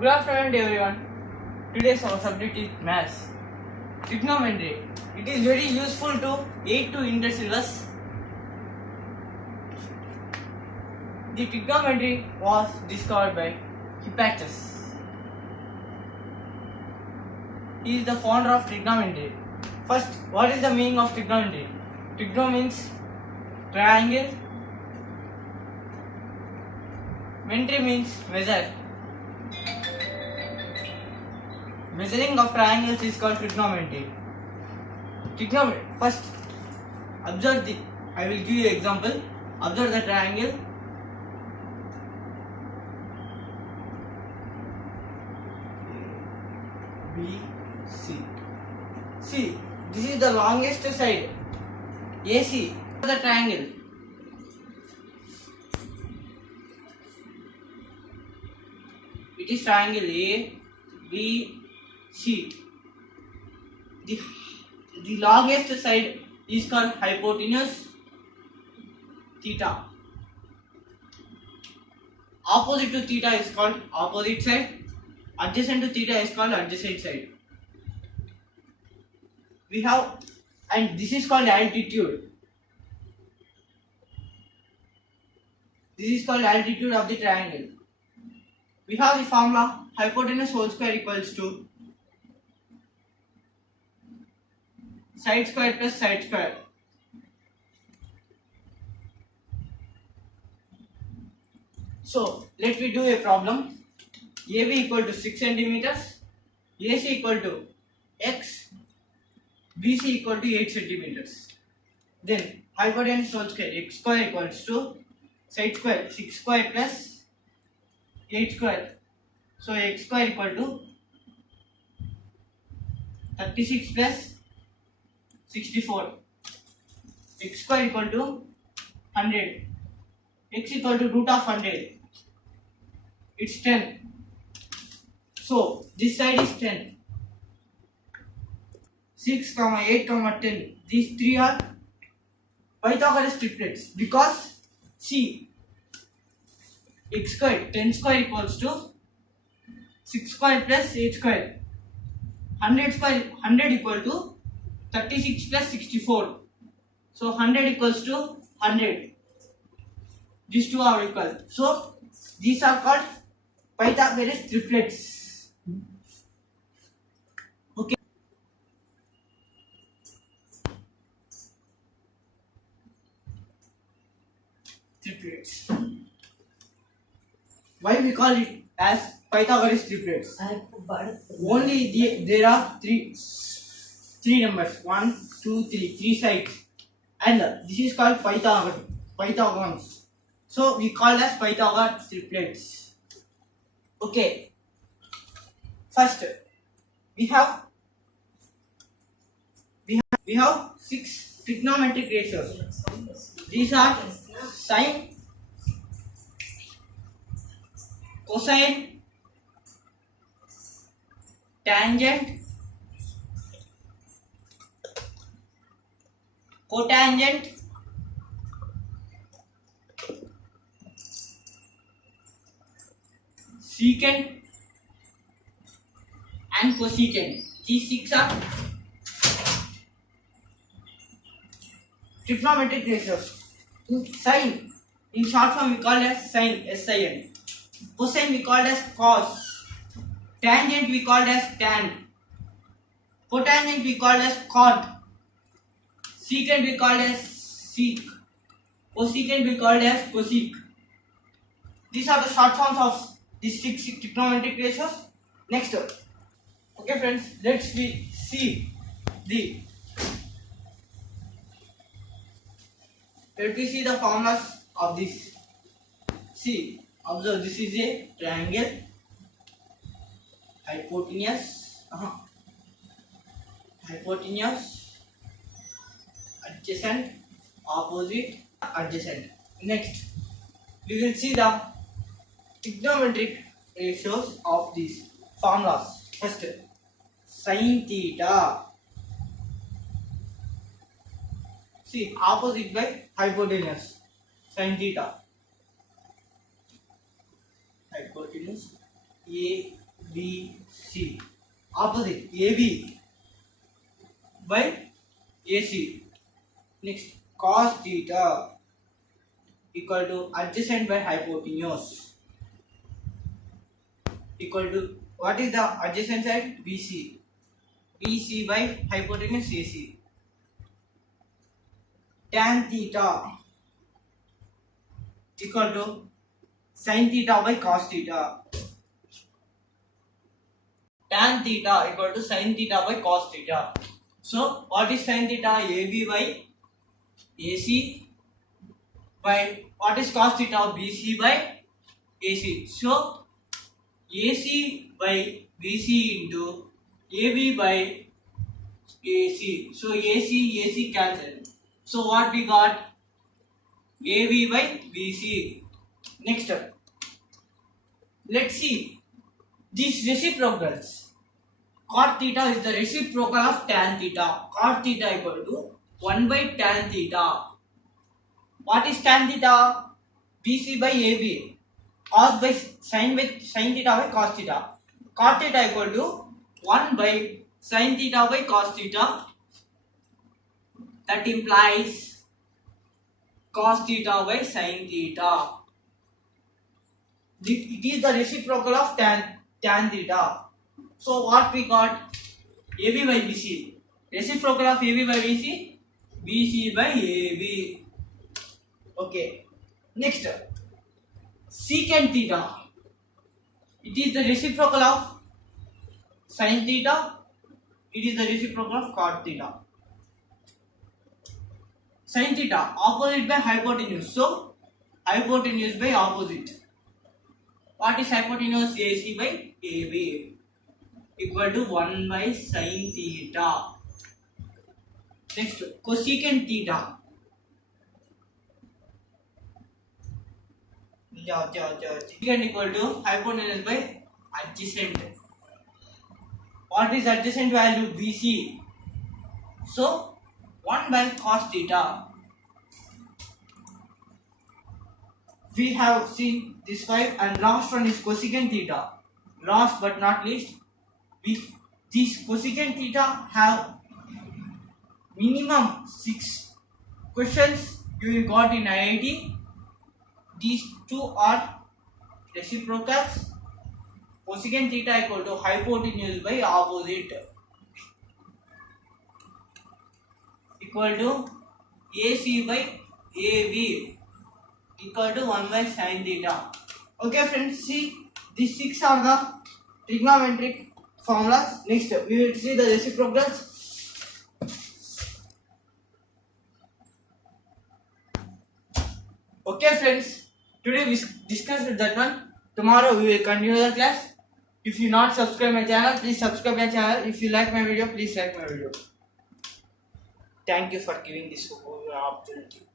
Good afternoon everyone. Today's our subject is maths. Trigonometry. It is very useful to aid to in the syllabus. The trigonometry was discovered by Hipparchus. He is the founder of trigonometry. First, what is the meaning of trigonometry? Trigono means triangle. Metry means measure. Measuring of triangles is called trigonometry. Trigonometry. First, observe the. I will give you an example. Observe the triangle. B, C. See, this is the longest side. AC. The triangle. It is triangle A, B, C. The longest side is called hypotenuse theta. Opposite to theta is called opposite side. Adjacent to theta is called adjacent side. We have, and this is called altitude. This is called altitude of the triangle. We have the formula hypotenuse whole square equals to side square plus side square. So let me do a problem. AB equal to 6 centimeters, AC equal to x, BC equal to 8 centimeters. Then hypotenuse whole square x square equals to side square 6 square plus 8 square. So x square equal to 36 plus 64. X square equal to 100. X equal to root of 100. It's 10. So this side is 10. 6, 8, 10. These three are Pythagoras triplets because see, x square 10 square equals to 6 square plus 8 square. 100 square 100 equal to 36 plus 64. So 100 equals to 100. These two are equal. So these are called Pythagoras triplets. Okay. Triplets. Why we call it as Pythagoras triplets? Only there are three numbers. 1, 2, 3. 3 sides. And this is called Pythagons. So we call as Pythagoras triplets. Okay. First, we have 6 trigonometric ratios. These are sine, cosine, tangent, cotangent, secant, and cosecant. These 6 are trigonometric ratios. Sine, in short form, we call as sine, sin. Cosine we called as cos. Tangent we called as tan. Cotangent we called as cot. Secant we called as sec. Cosecant we called as cosec. These are the short forms of these 6 trigonometric ratios. Next, okay friends, let's see the formulas of this. See, observe, this is a triangle, hypotenuse, adjacent, opposite, adjacent. Next, we will see the trigonometric ratios of these formulas. First, sin theta. See, opposite by hypotenuse, sin theta. Hypotenuse A BC. Opposite AB by AC. Next, cos theta equal to adjacent by hypotenuse equal to, what is the adjacent side? BC. BC by hypotenuse AC. Tan theta equal to sin theta by cos theta. Tan theta equal to sin theta by cos theta. So what is sin theta? AB by AC by, what is cos theta? BC by AC. So AC by BC into AB by AC. So AC cancel. So what we got? AB by BC. Next up, let's see these reciprocals. Cot theta is the reciprocal of tan theta. Cot theta equal to 1 by tan theta. What is tan theta? BC by AB. Cos by sin theta by cos theta. Cot theta equal to 1 by sin theta by cos theta. That implies cos theta by sin theta. It is the reciprocal of tan theta. So what we got? AB by BC. Reciprocal of AB by BC? BC by AB. Okay. Next, secant theta. It is the reciprocal of sin theta. It is the reciprocal of cot theta. Sin theta, opposite by hypotenuse. So hypotenuse by opposite. What is hypotenuse? AC by AB equal to 1 by sin theta. Next, cosecant theta. Secant equal to hypotenuse by adjacent. What is adjacent value? BC. So 1 by cos theta. We have seen this 5, and last one is cosecant theta. Last but not least, these cosecant theta have minimum 6 questions you got in IIT. These two are reciprocals. Cosecant theta equal to hypotenuse by opposite equal to AC by AB equal to 1 by sin theta. Okay friends, see these 6 are the trigonometric formulas. Next we will see the reciprocals. Okay friends, today we discussed that one. Tomorrow we will continue the class. If you not subscribe my channel, please subscribe my channel. If you like my video, please like my video. Thank you for giving this opportunity.